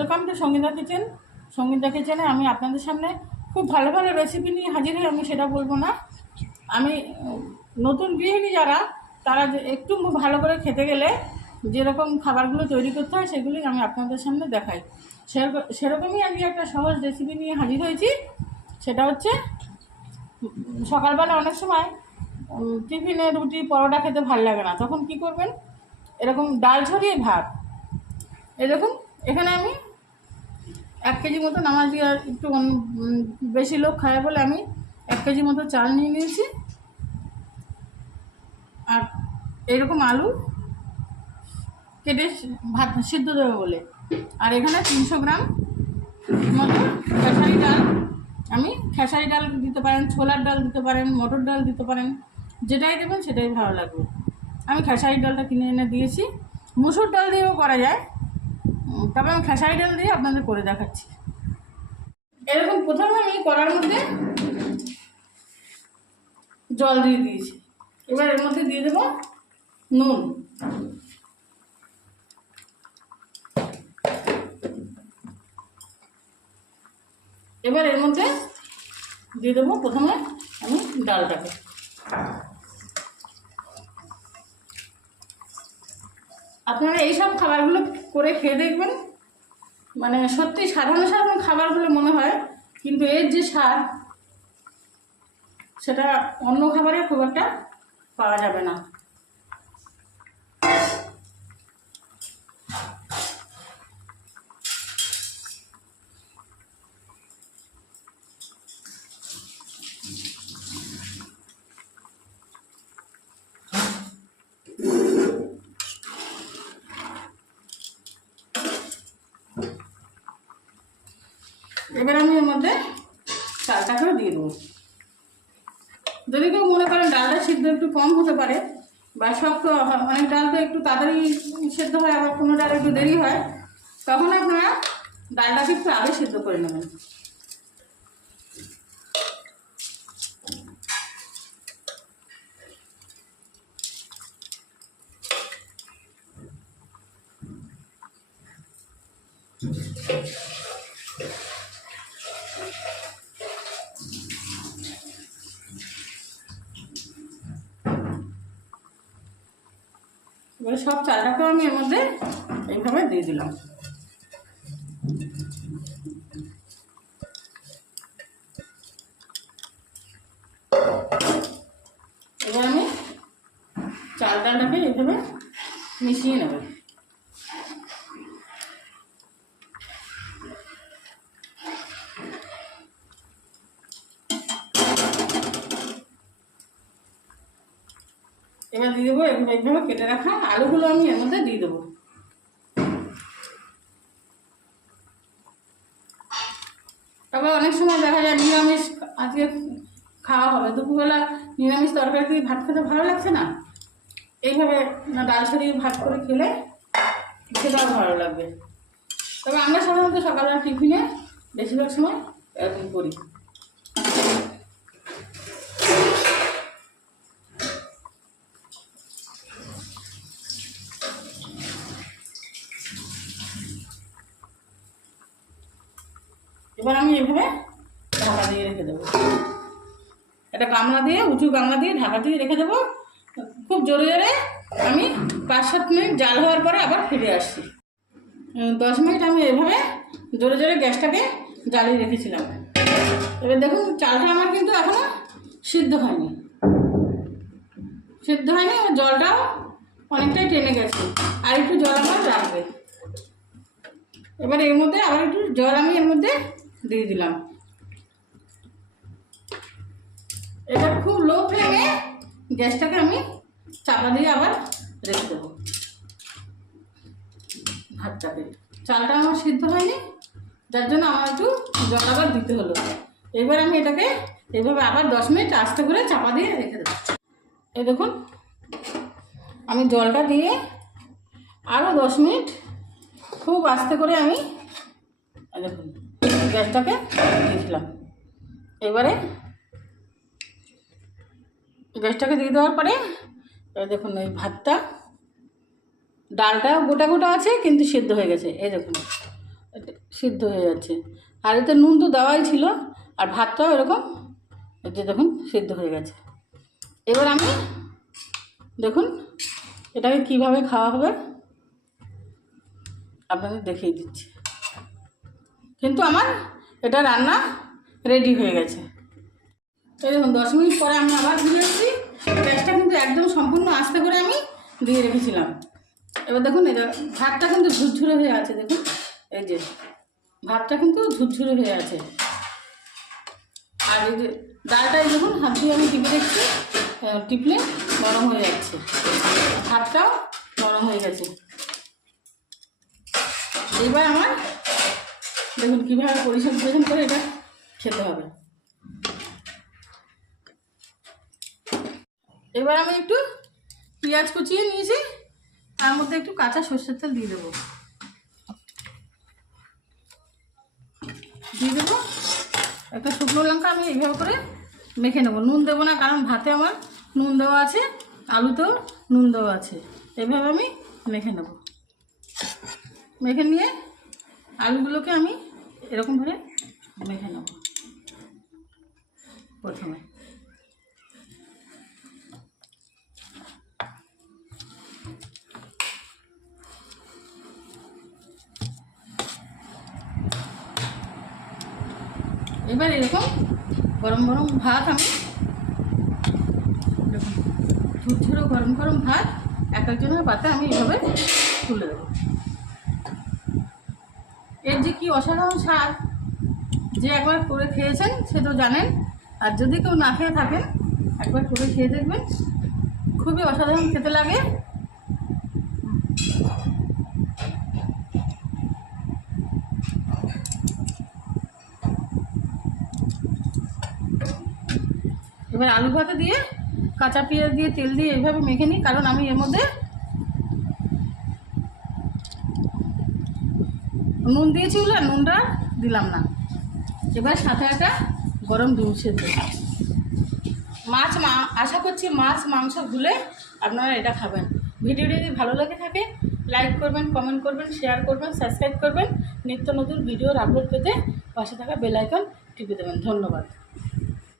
Welcome to Sangeeta kitchen. Sangeeta কিচেনে আমি আপনাদের সামনে খুব ভালো ভালো রেসিপি নিয়ে হাজির হই। আমি সেটা বলবো না। আমি নতুন গৃহিণী যারা, তারা একটু ভালো করে খেতে গেলে যেরকম খাবারগুলো তৈরি করতে হয় সেগুলি আমি আপনাদের সামনে দেখাই। সেরকমই আমি একটা সহজ রেসিপি নিয়ে হাজির হয়েছি। সেটা হচ্ছে, সকালবেলা অনেক সময় টিফিনে রুটি পরোটা খেতে ভালো লাগে না, তখন কি করবেন, এরকম ডাল ঝরিয়ে ভাত। এরকম এখানে আমি 1 কেজি মতো নামাজ দিয়ে, আর একটু বেশি লোক খায় বলে আমি 1 কেজি মতো চাল নিয়ে নিয়েছি। আর এরকম আলু কেটে ভাত সিদ্ধ দেবো বলে। আর এখানে 300 গ্রাম মতো খেসারি ডাল। আমি খেসারি ডাল দিতে পারেন, ছোলার ডাল দিতে পারেন, মটর ডাল দিতে পারেন, যেটাই দেবেন সেটাই ভালো লাগবে। আমি খেসারি ডালটা কিনে এনে দিয়েছি। মুসুর ডাল দিয়েও করা যায়, তবে আমি খেসারি ডাল দিয়ে আপনাদের করে দেখাচ্ছি। এরকম প্রথমে আমি কড়ার মধ্যে জল দিয়ে দিয়েছি। এবার এর মধ্যে দিয়ে দেবো নুন। এবার এর মধ্যে দিয়ে দেবো প্রথমে আমি ডালটাকে। আপনারা এইসব খাবারগুলো করে খেয়ে দেখবেন, মানে সত্যি সাধারণ সাধারণ খাবারগুলো মনে হয়, কিন্তু এর যে স্বাদ সেটা অন্য খাবারে খুব একটা পাওয়া যাবে না। এবার আমি এর মধ্যে চালটাকেও দিয়ে দেবো। যদি কেউ মনে করেন ডালটা সিদ্ধ একটু কম হতে পারে বা শক্ত, অনেক ডাল তো একটু তাড়াতাড়ি সেদ্ধ হয়, আবার কোনো ডাল একটু দেরি হয়, তখন আপনারা ডালটাকে একটু আগে সিদ্ধ করে নেবেন। এবারে সব চালটাকেও আমি এর মধ্যে এইভাবে দিয়ে দিলাম। এবার আমি চাল ডালটাকে এইভাবে মিশিয়ে নেব। এবার দিয়ে দেবো এইভাবে কেটে রাখা আলুগুলো, আমি এর মধ্যে দিয়ে দেবো। তবে অনেক সময় দেখা যায় নিরামিষ আজকে খাওয়া হবে, দুপুরবেলা নিরামিষ তরকারি দিয়ে ভাত খেতে ভালো লাগছে না, এইভাবে ডাল ছড়িয়ে ভাত করে খেলে সেটাও ভালো লাগবে। তবে আমরা সাধারণত সকালবেলা টিফিনে বেশিরভাগ সময় এরকম করি। এবার আমি এভাবে ঢাকা দিয়ে রেখে দেবো। একটা গামলা দিয়ে, উঁচু গামলা দিয়ে ঢাকা দিয়ে রেখে দেবো। খুব জোরে জোরে আমি 5-7 মিনিট জাল হওয়ার পরে আবার ফিরে আসছি। 10 মিনিট আমি এভাবে জোরে জোরে গ্যাসটাকে জ্বালিয়ে রেখেছিলাম। এবার দেখুন চালটা আমার কিন্তু এখনও সিদ্ধ হয়নি, এবার জলটাও অনেকটাই টেনে গেছে, আর একটু জল আমার লাগবে। এবার এর মধ্যে আবার একটু জল আমি এর মধ্যে দিয়ে দিলাম। এবার খুব লো ফ্লেমে গ্যাসটাকে আমি চাপা দিয়ে আবার রেখে দেবো ভাতটাকে। চালটা আমার সিদ্ধ হয়নি, যার জন্য আমার একটু জল আবার দিতে হলো। এবার আমি এটাকে এইভাবে আবার 10 মিনিট আস্তে করে চাপা দিয়ে রেখে দেবো। এই দেখুন আমি জলটা দিয়ে আরও 10 মিনিট খুব আস্তে করে আমি দেখুন গ্যাসটাকে দিয়েছিলাম। এবারে গ্যাসটাকে দিয়ে দেওয়ার পরে দেখুন এই ভাতটা, ডালটা গোটা গোটা আছে কিন্তু সেদ্ধ হয়ে গেছে। এই দেখুন সিদ্ধ হয়ে যাচ্ছে। আর এতে নুন তো দেওয়াই ছিল, আর ভাতটাও এরকম এই যে দেখুন সিদ্ধ হয়ে গেছে। এবার আমি দেখুন এটাকে কিভাবে খাওয়া হবে আপনাদের দেখিয়ে দিচ্ছি। কিন্তু আমার এটা রান্না রেডি হয়ে গেছে। এই দেখুন 10 মিনিট পরে আমি আবার ফিরে এসেছি। গ্যাসটা কিন্তু একদম সম্পূর্ণ আস্তে করে আমি দিয়ে রেখেছিলাম। এবার দেখুন এটা ভাতটা কিন্তু ঝুরঝুরে হয়ে আছে। দেখুন এই যে ভাতটা কিন্তু ঝুরঝুরে হয়ে আছে। আর এই যে ডালটা এই দেখুন হাত দিয়ে আমি টিপে দেখছি, টিপলে নরম হয়ে যাচ্ছে, ভাতটাও নরম হয়ে গেছে। এবার আমার দেখুন কীভাবে পরিবেশন করে এটা খেতে হবে। এবার আমি একটু পেঁয়াজ কুচিয়ে নিয়েছি, তার মধ্যে একটু কাঁচা সর্ষের তেল দিয়ে দেবো। একটা শুকনো লঙ্কা আমি এইভাবে করে মেখে নেবো। নুন দেবো না, কারণ ভাতে আমার নুন দেওয়া আছে, আলুতেও নুন দেওয়া আছে। এইভাবে আমি মেখে নেব। মেখে নিয়ে আলুগুলোকে আমি এরকমভাবে মেখে নেব। প্রথমে এবার এরকম গরম গরম ভাত আমি দেখুন ঝুরঝুরো গরম গরম ভাত এক একজনের পাতে আমি এইভাবে তুলে দেবো। এর যে কি অসাধারণ স্বাদ, যে একবার করে খেয়েছেন সে তো জানেন, আর যদি কেউ না খেয়ে থাকেন একবার করে খেয়ে দেখবেন, খুবই অসাধারণ খেতে লাগে। এবার আলু ভাতে দিয়ে কাঁচা পেঁয়াজ দিয়ে তেল দিয়ে এইভাবে মেখে নিই, কারণ আমি এর মধ্যে নুন দিয়েছি বলে নুনটা দিলাম না। এবার সাথে একটা গরম ডিম সেদ্ধ। আশা করছি মাছ মাংস ভুলে আপনারা এটা খাবেন। ভিডিওটি যদি ভালো লাগে থাকে লাইক করবেন, কমেন্ট করবেন, শেয়ার করবেন, সাবস্ক্রাইব করবেন। নিত্য নতুন ভিডিওর আপলোড পেতে পাশে থাকা বেল আইকন টিপে দেবেন। ধন্যবাদ।